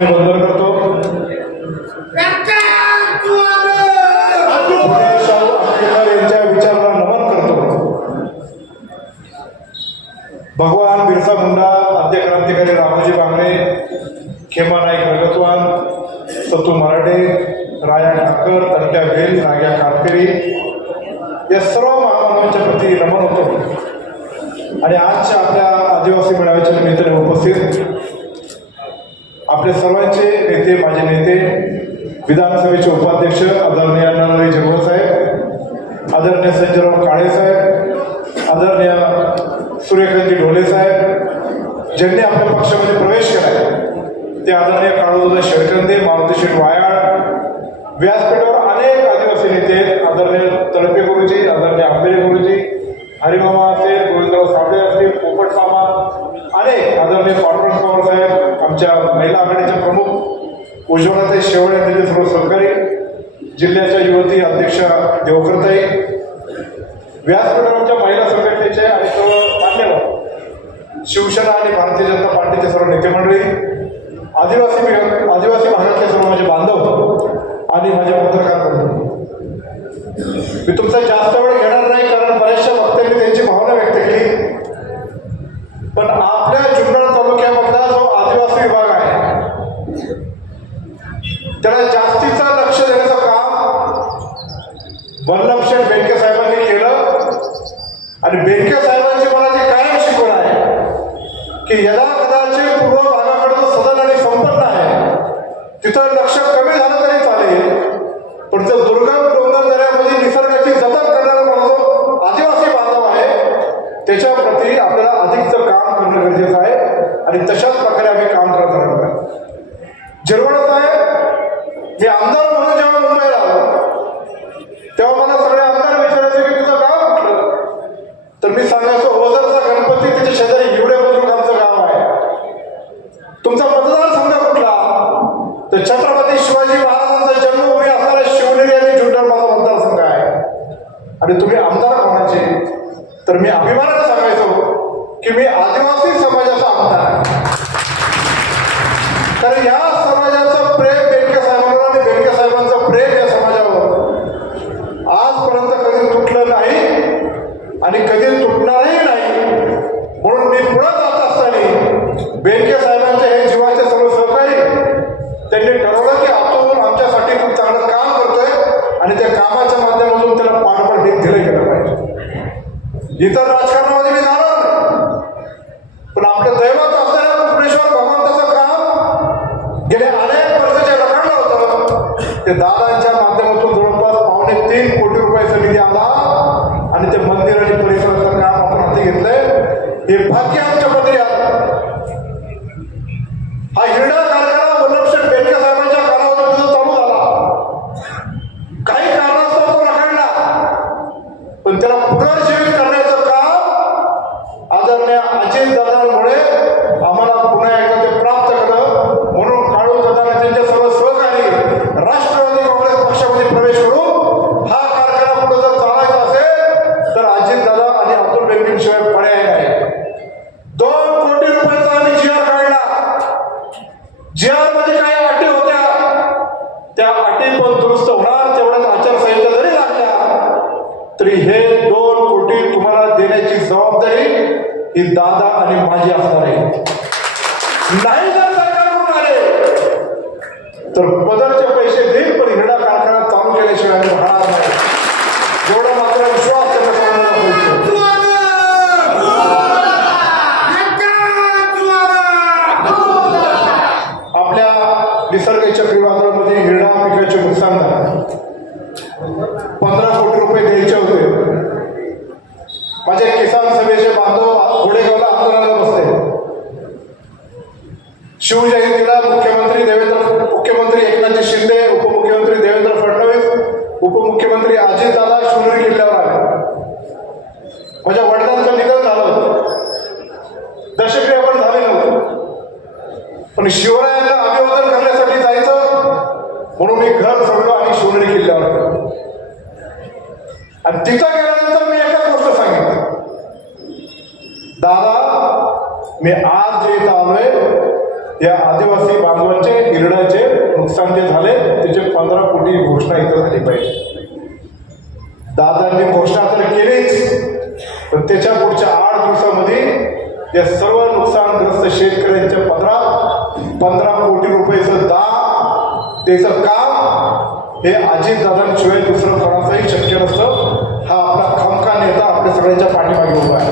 करतो. शाहू आंबेडकर यांच्या विचाराला नमन करतो. भगवान बिरसा मुंडा आद्य क्रांतिकारी रामोजी बांगडे खेमा नाईक भगतवान सतू मराठे राया ठाकर तंट्या भेल नाग्या कातकरी या सर्व महामानवांच्या प्रती नमन होतो. आणि आजच्या आपल्या आदिवासी मेळाव्याच्या निमित्ताने उपस्थित आपले सर्वांचे नेते माझे नेते विधानसभेचे उपाध्यक्ष आदरणीय अण्णाराई झिरवळ साहेब आदरणीय संजयराव काळे साहेब आदरणीय सूर्यकांती ढोले साहेब ज्यांनी आपल्या पक्षामध्ये प्रवेश केला ते आदरणीय काळोदा शेळकंदे मारुती शेठ वायाळ व्यासपीठावर अनेक आदिवासी नेते आदरणीय तळपे गुरुजी आदरणीय आंबेरे गुरुजी हरिमामा असेल गोविंदराव साबळे असतील पोपट मामा अनेक आदरणीय पांडुरंग पवार साहेब आमच्या महिला आघाडीचे प्रमुख उज्ज्वलाताई शेवळे यांचे सर्व सहकारी जिल्ह्याच्या युवती अध्यक्षा देवकरताई व्यासपीठावर आमच्या महिला संघटनेचे आणि सर्व मान्यवर शिवसेना आणि भारतीय जनता पार्टीचे सर्व नेते मंडळी आदिवासी आदिवासी भागातले सर्व माझे बांधव आणि माझे पत्रकार बंधू. मी तुमचा जास्त वेळ घेणार नाही कारण बऱ्याचशा वक्त्यांनी त्यांची भावना व्यक्त केली. पण आपल्या जुन्नर विभाग आहे. त्याला जास्तीचं लक्ष देण्याचं काम वल्लभशेठ बेंके साहेबांनी केलं. आणि बेंके साहेब मला ती कायम शिकवण आहे की यदा कदाचित पूर्व भागाकडे जो सदन आणि संपन्न आहे तिथं लक्ष कमी झालं तरी चालेल पण जर दुर्गम डोंगर दऱ्यामध्ये निसर्गाची जतन करणारा माझा जो आदिवासी बांधव आहे त्याच्या प्रती आपल्याला अधिकचं काम करणं गरजेचं आहे आणि तशाच प्रकारे आम्ही काम करत राहणार आहे जिरवण साहेब मी आमदार म्हणून जेव्हा मुंबईला आलो तेव्हा मला सगळे आमदार विचारायचे की तुझं गाव कुठलं तर मी सांगायचो ओझरचा गणपती त्याच्या शेजारी एवढे बुद्रुक आमचं गाव आहे तुमचा मतदारसंघ कुठला तर छत्रपती शिवाजी महाराजांचा जन्मभूमी असणारा शिवनेरी आणि जुन्नर माझा मतदारसंघ आहे आणि तुम्ही आमदार कोणाचे तर मी अभिमानाने सांगायचो की मी आदिवासी समाजाचा आमदार आहे तर या समाजाचं प्रेम बेनके साहेबांवर आणि बेनके साहेबांचं प्रेम या समाजावर आजपर्यंत कधी तुटलं नाही आणि कधी तुटणारही नाही म्हणून मी पुढे जात असताना बेनके साहेबांचे हे जीवाचे सर्व सहकारी त्यांनी ठरवलं की आतून आमच्यासाठी खूप चांगलं काम करतोय आणि त्या कामाच्या माध्यमातून त्याला पाठबळ हे दिलं गेलं पाहिजे इतर राजकारणामध्ये मी जाणार नाही पण आपल्या दैवात असणाऱ्या कुंभेश्वर भगवंताचं काम गेल्या अनेक वर्षाच्या रखडलं होतं ते दादांच्या माध्यमातून जवळपास पावणे तीन कोटी रुपयाचा निधी आला आणि ते मंदिर आणि परिसराचं काम आपण हाती घेतलंय हे भाग्य आमच्या ज्यामध्ये काही अटी होत्या. त्या अटी पण दुरुस्त होणार तेवढ्याच आचारसंहिता जरी लागल्या तरी हे दोन कोटी तुम्हाला देण्याची जबाबदारी ही दादा आणि माझी असणार आहे. नाही म्हणून हे घर सोडलं आणि शिवनेरी किल्ल्यावर गेलो आणि तिथं गेल्यानंतर मी एका गोष्ट सांगितलं. दादा मी आज जे इथं आलोय या आदिवासी बांधवांचे गिरण्याचे नुकसान जे झाले त्याचे पंधरा कोटी घोषणा इथं झाली पाहिजे. दादांनी घोषणा तर केलीच पण त्याच्या पुढच्या आठ दिवसामध्ये या सर्व नुकसानग्रस्त शेतकऱ्यांच्या पंधरा पंधरा कोटी रुपयाचं दान त्याचं का? हे अजित अजितदादांशिवाय दुसरं कोणाचंही शक्य नसतं. हा आपला खमखा नेता आपल्या सगळ्यांच्या पाठीमागे उभा आहे.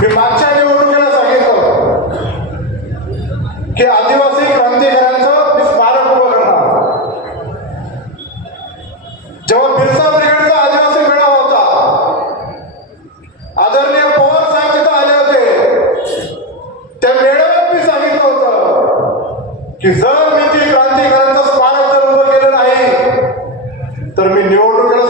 मी मागच्या निवडणुकीला सांगितलं की आदिवासी क्रांतिकाऱ्यांचं मी स्मारक उभं करणार. जेव्हा बिरसा ब्रिगेडचा आदिवासी मेळावा होता आदरणीय पवार साहेब तिथं आले होते. त्या मेळाव्यात मी सांगितलं होतं की जर तर मी निवडणुकीला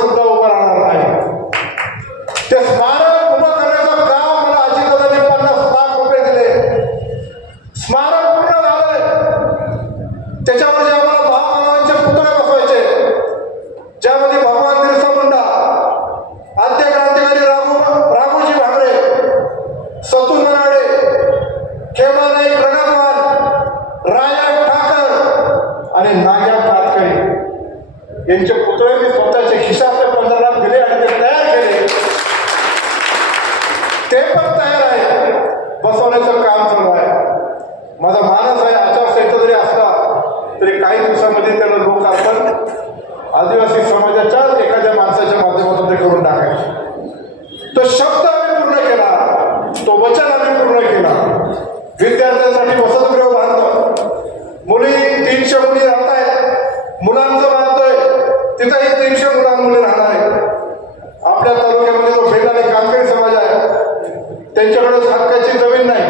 आपल्या तालुक्यामध्ये जो फेडाने आणि कामकरी समाज आहे त्यांच्याकडे हक्काची जमीन नाही.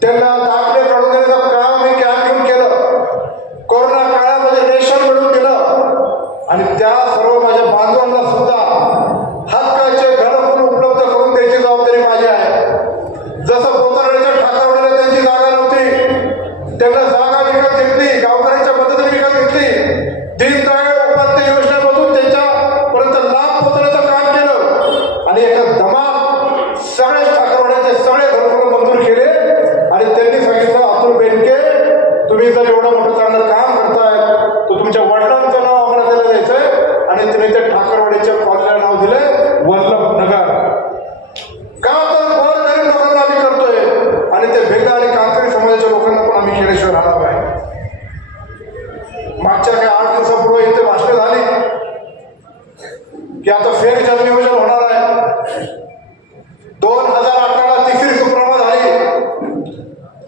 त्यांना साढ़े सत्रह से साढ़े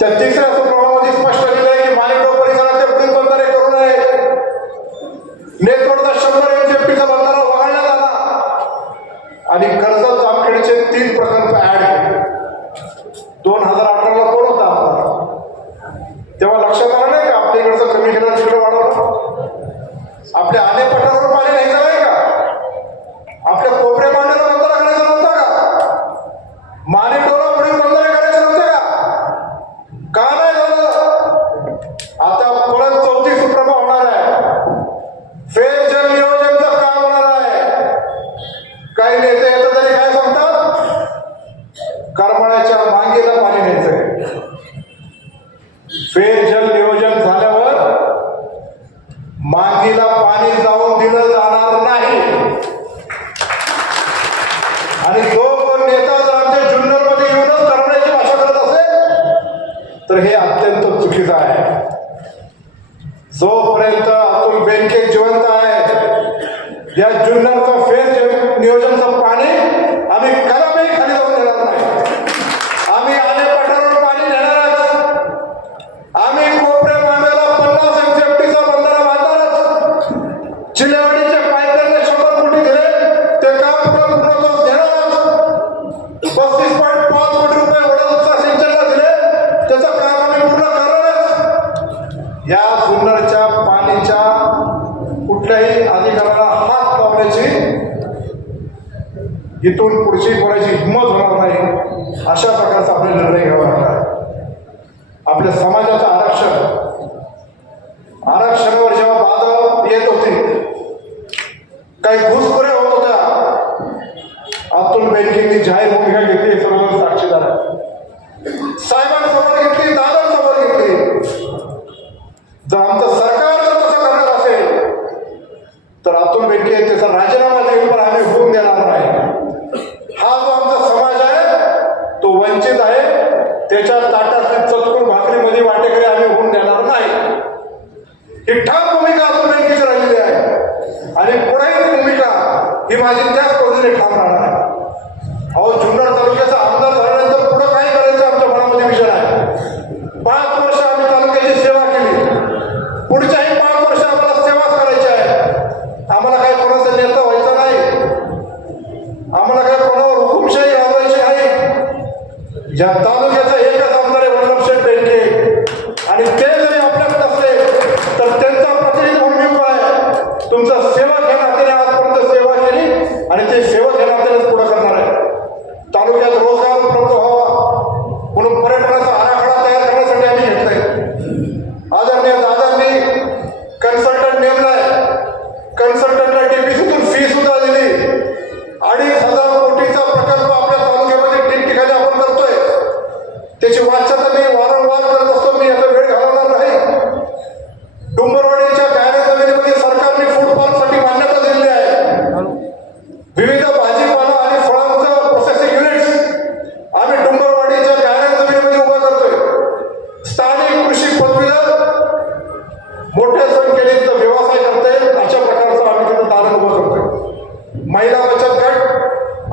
ఛత్తీస్గఢ్ चुकीचा आहे. जोपर्यंत अतुल बेनके जिवंत आहे या जुन्नरचं फेस नियोजनचं पाणी आम्ही करा त्या जुन्नरच्या पाणीच्या कुठल्याही अधिकाराला हात लावण्याची इथून पुढची कोणाची हिंमत होणार नाही अशा प्रकारचा आपल्याला निर्णय घ्यावा लागणार. आहे आपल्या समाजाचं आरक्षण आरक्षणावर जेव्हा बाधा येत होते काही घुसखोरे होत होत्या. अब्दुल बँकेची जाहीर भूमिका घेतली सर्व साक्षीदार साहेबांसमोर घेतली दादांसमोर जर आमचं सरकार जर तसं करणार असेल तर आतून बेनके त्याचा राजीनामा देईल पण आम्ही हो যা তারা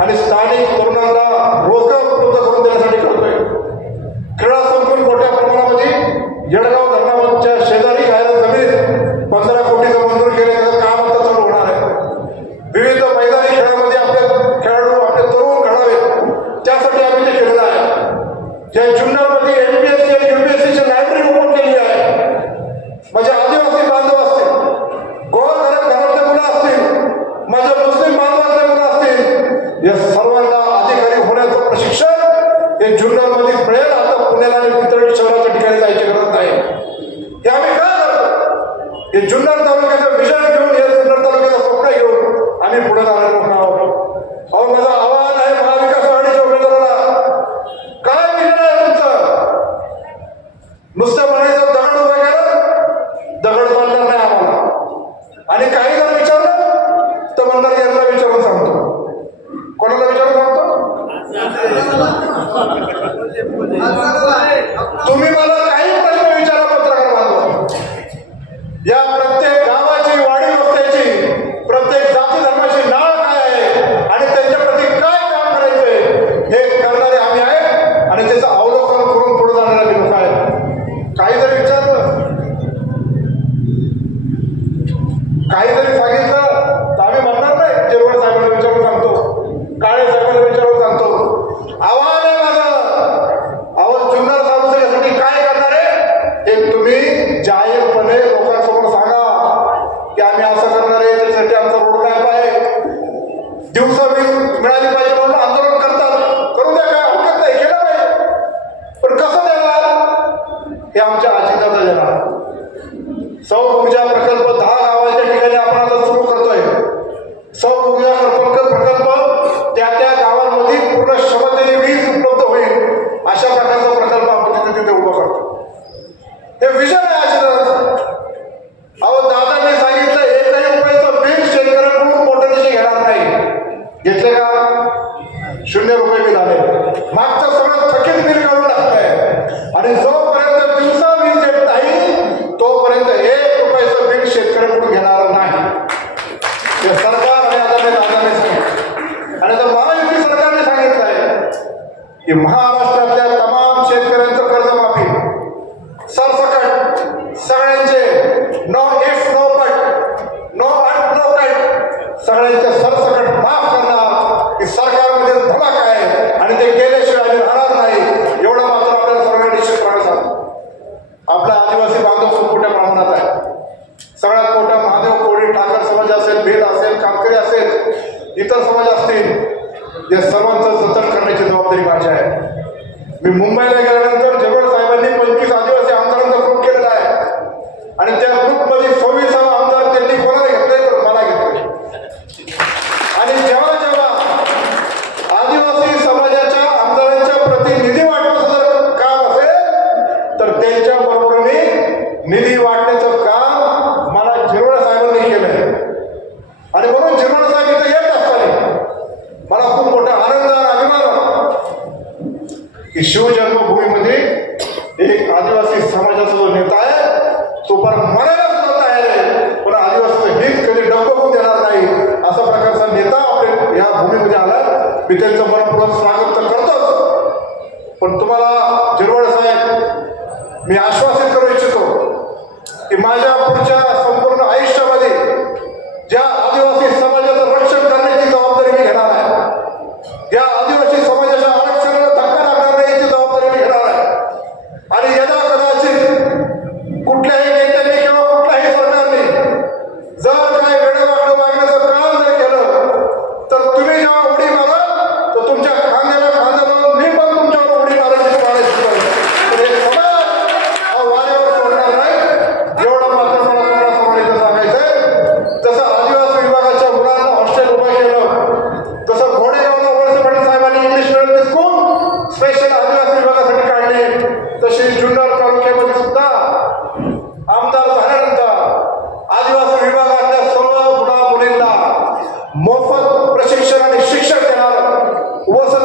al estar en torno हे जुन्नरमधील प्रेरण आता पुण्याला simple. मी त्यांचं मनपूर्वक स्वागत तर करतोच. पण तुम्हाला जिरवळ साहेब मी आश्वासित was a